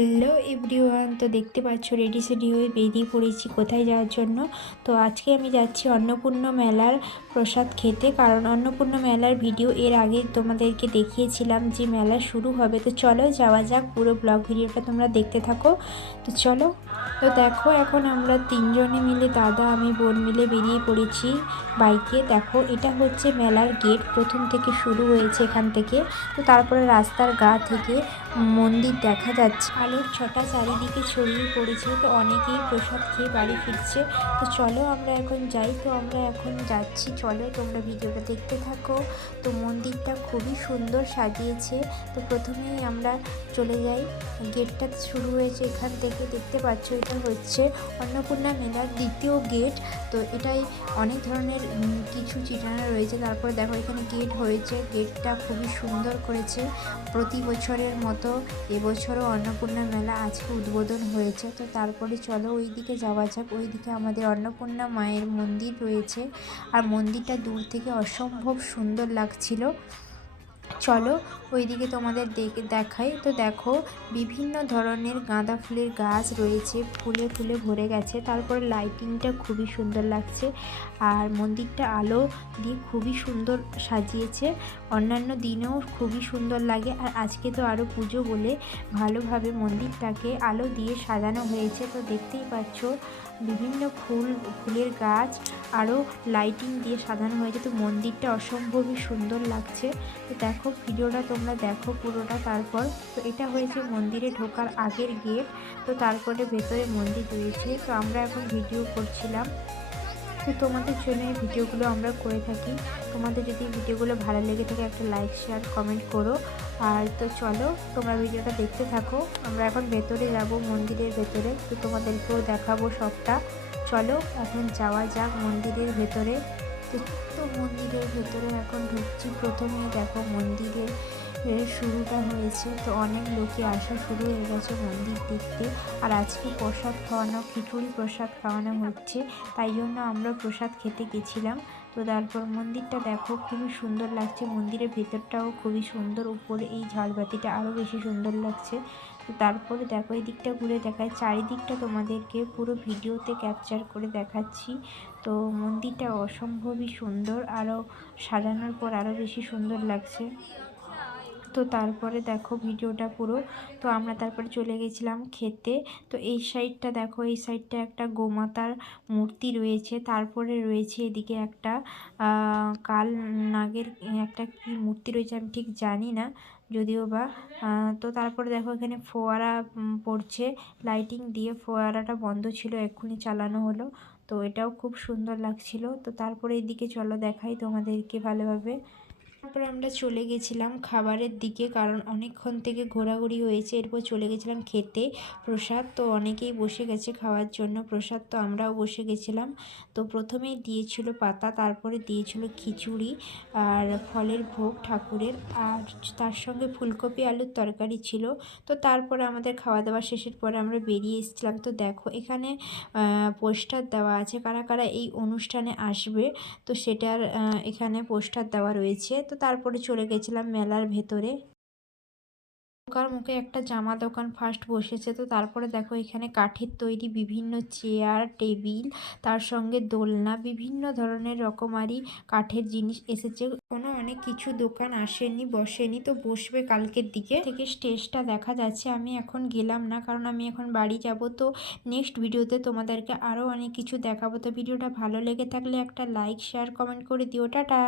Hello everyone, তো দেখতে পাচ্ছ রেডি সেডি হয়ে বেরিয়ে পড়েছি কোথায় যাওয়ার জন্য। তো আজকে আমি যাচ্ছি অন্নপূর্ণা মেলার প্রসাদ খেতে, কারণ অন্নপূর্ণা মেলার ভিডিও এর আগে তোমাদেরকে দেখিয়েছিলাম যে মেলা শুরু হবে। তো চলো যাওয়া যাক, পুরো ব্লগ ভিডিওটা তোমরা দেখতে থাকো। তো চলো, তো দেখো এখন আমরা তিনজনে মিলে, দাদা আমি বোন মিলে বেরিয়ে পড়েছি বাইকে। দেখো এটা হচ্ছে মেলার গেট, প্রথম থেকে শুরু হয়েছে এখান থেকে। তো তারপরে রাস্তার গা থেকে মন্দির দেখা যাচ্ছে, আলোর ছটা চারিদিকে ছড়িয়ে পড়েছে। তো অনেকেই প্রসাদ খেয়ে বাড়ি ফিরছে। তো চলো আমরা এখন যাই। তো আমরা এখন যাচ্ছি, চলো তোমরা ভিডিওটা দেখতে থাকো। তো মন্দিরটা খুবই সুন্দর সাজিয়েছে। তো প্রথমেই আমরা চলে যাই, গেটটা শুরু হয়েছে এখান থেকে, দেখতে পাচ্ছ এটা হচ্ছে অন্নপূর্ণা মেলার দ্বিতীয় গেট। তো এটাই অনেক ধরনের কিছু চিত্রানো রয়েছে। তারপরে দেখো এখানে গেট হয়েছে, গেটটা খুবই সুন্দর করেছে প্রতি বছরের মতো। এবছরও অন্নপূর্ণা মেলা আজকে উদ্বোধন হয়েছে। তো তারপরে চলো ওই দিকে যাওয়া যাক। ওই দিকে আমাদের অন্নপূর্ণা মায়ের মন্দির রয়েছে, আর মন্দিরটা দূর থেকে অসম্ভব সুন্দর লাগছিল। চলো ওইদিকে তোমাদের দেখাই। তো দেখো বিভিন্ন ধরনের গাঁদা ফুলের গাছ রয়েছে, ফুলে ফুলে ভরে গেছে। তারপরে লাইটিংটা খুবই সুন্দর লাগছে, আর মন্দিরটা আলো দিয়ে খুবই সুন্দর সাজিয়েছে। অন্যান্য দিনেও খুবই সুন্দর লাগে, আর আজকে তো আরও পুজো বলে ভালোভাবে মন্দিরটাকে আলো দিয়ে সাজানো হয়েছে। তো দেখতেই পাচ্ছ বিভিন্ন ফুলের গাছ আরও লাইটিং দিয়ে সাজানো হয়েছে। তো মন্দিরটা অসম্ভবই সুন্দর লাগছে। তো দেখো ভিডিওটা তোমরা দেখো পুরোটা। তারপর তো এটা হয়েছে মন্দিরে ঢোকার আগের গেট। তো তারপরে ভেতরে মন্দির রয়েছে। তো আমরা এখন ভিডিও করছিলাম, তো তোমাদের জন্য এই ভিডিওগুলো আমরা করে থাকি। তোমাদের যদি ভিডিওগুলো ভালো লেগে থাকে একটা লাইক শেয়ার কমেন্ট করো। আর তো চলো তোমরা ভিডিওটা দেখতে থাকো। আমরা এখন ভেতরে যাব, মন্দিরের ভেতরে, তো তোমাদেরকেও দেখাবো সবটা। চলো এখন যাওয়া যাক মন্দিরের ভেতরে। তো মন্দিরের ভেতরে এখন ঢুকছি। প্রথমেই দেখো মন্দিরের শুরুটা হয়েছে। তো অনেক লোকই আসা শুরু হয়ে গেছে মন্দির দেখতে। আর আজকে প্রসাদ খাওয়ানো, খিচুড়ি প্রসাদ খাওয়ানো হচ্ছে, তাই জন্য আমরা প্রসাদ খেতে গেছিলাম। তো তারপর মন্দিরটা দেখো খুবই সুন্দর লাগছে, মন্দিরের ভেতরটাও খুবই সুন্দর, উপরে এই ঝাড়বাতিটা আরও বেশি সুন্দর লাগছে। তো তারপরে দেখো এই দিকটা ঘুরে দেখায়, চারিদিকটা তোমাদেরকে পুরো ভিডিওতে ক্যাপচার করে দেখাচ্ছি। তো মন্দিরটা অসম্ভবই সুন্দর, আরও সাজানোর পর আরও বেশি সুন্দর লাগছে। তো তারপরে দেখো ভিডিওটা পুরো। তো আমরা তারপরে চলে গেছিলাম খেতে। তো এই সাইডটা দেখো, এই সাইডটা একটা গোমাতার মূর্তি রয়েছে, তারপরে রয়েছে এদিকে একটা কাল নাগের একটা কি মূর্তি রয়েছে, আমি ঠিক জানি না যদিও বা। তো তারপরে দেখো এখানে ফোয়ারা পড়ছে লাইটিং দিয়ে, ফোয়ারাটা বন্ধ ছিল, এক্ষুনি চালানো হলো। তো এটাও খুব সুন্দর লাগছিল। তো তারপরে এদিকে চলো দেখাই তোমাদেরকে ভালোভাবে। তারপরে আমরা চলে গেছিলাম খাবারের দিকে, কারণ অনেকক্ষণ থেকে ঘোরাঘুরি হয়েছে। এরপর চলে গেছিলাম খেতে প্রসাদ। তো অনেকেই বসে গেছে খাওয়ার জন্য প্রসাদ, তো আমরাও বসে গেছিলাম। তো প্রথমেই দিয়েছিল পাতা, তারপরে দিয়েছিল খিচুড়ি আর ফলের ভোগ ঠাকুরের, আর তার সঙ্গে ফুলকপি আলুর তরকারি ছিল। তো তারপরে আমাদের খাওয়া দাওয়া শেষের পরে আমরা বেরিয়ে এসেছিলাম। তো দেখো এখানে পোস্টার দেওয়া আছে, কারা কারা এই অনুষ্ঠানে আসবে, তো সেটার এখানে পোস্টার দেওয়া রয়েছে। তো তারপরে চলে গেছিলাম মেলার ভেতরে। ঢোকার মুখে একটা জামা দোকান ফার্স্ট বসেছে। তো তারপরে দেখো এখানে কাঠের তৈরি বিভিন্ন চেয়ার টেবিল, তার সঙ্গে দোলনা, বিভিন্ন ধরনের রকমারি কাঠের জিনিস এসেছে। কোনো অনেক কিছু দোকান আসেনি, বসেনি, তো বসবে কালকের দিকে। থেকে স্টেজটা দেখা যাচ্ছে। আমি এখন গেলাম না, কারণ আমি এখন বাড়ি যাব। তো নেক্সট ভিডিওতে তোমাদেরকে আরও অনেক কিছু দেখাবো। তো ভিডিওটা ভালো লেগে থাকলে একটা লাইক শেয়ার কমেন্ট করে দিও। টাটা।